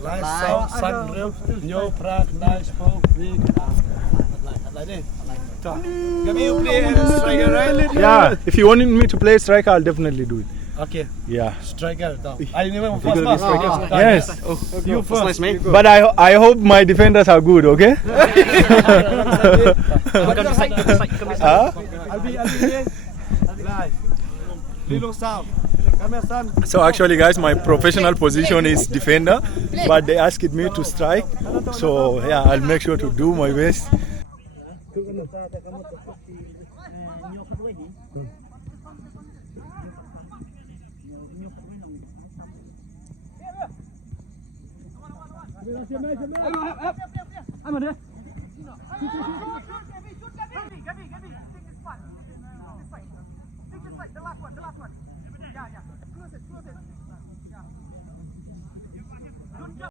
Sunroof, New Prague, Nice Folk, Big. Gabi, you play striker, right? Yeah, if you wanted me to play striker, I'll definitely do it. Okay. Yeah. Striker. I remember first pass. Yes. You first. Nice, mate. But I hope my defenders are good, okay? I'll be there. Live. Little sound. Come here, son. So actually, guys, my professional position is defender, but they asked me to strike. So yeah, I'll make sure to do my best.